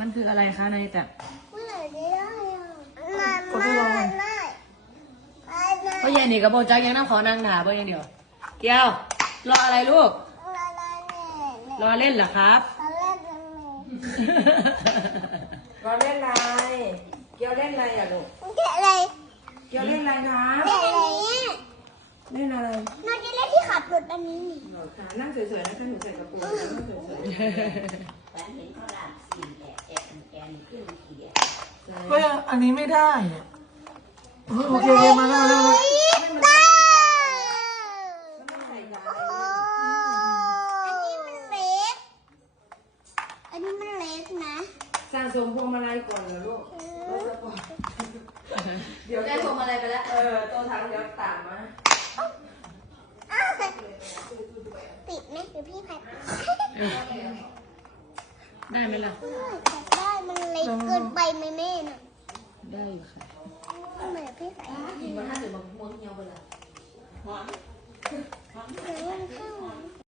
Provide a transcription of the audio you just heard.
มันคืออะไรคะนายแต่ เมื่อไหร่จะได้อ่ะ ก็ไม่รอเพราะยายนี่กับโบจักยังน้ำขอนั่งถาเพื่อยังเดียวเกียวรออะไรลูก รอเล่นเหรอครับ เราเล่นอะไรเกียวเล่นอะไรอ่ะลูก เด็กอะไร เกียวเล่นอะไรครับ เด็กอะไรเนี่ย เล่นอะไร น้องจะเล่นที่ขับรถอันนี้นี่ เหรอคะนั่งสวยๆนะคะหนูใส่กระโปรงนั่งสวย ฉันเห็นเขาลามสีแอนขึ้นเขีย ๆ ก็ยังอันนี้ไม่ได้อะโอเคมาแล้ว ต้า มันต้องใส่ยา อันนี้มันเล็ก อันนี้มันเล็กนะ สะสมพวงมาลัยก่อนเหรอลูกรถสปอร์ตเดี๋ยว ได้พวงมาลัยไปแล้ว ตัวถังเดี๋ยวตามมา ติดไหมหรือพี่พัด ได้ไหมล่ะ จับได้มันเล็กเกินไปไหมแม่น่ะ ได้อยู่ค่ะ เหมือนพี่ใส่ มันน่าจะมาม่วงเหี่ยวไปแล้ว เ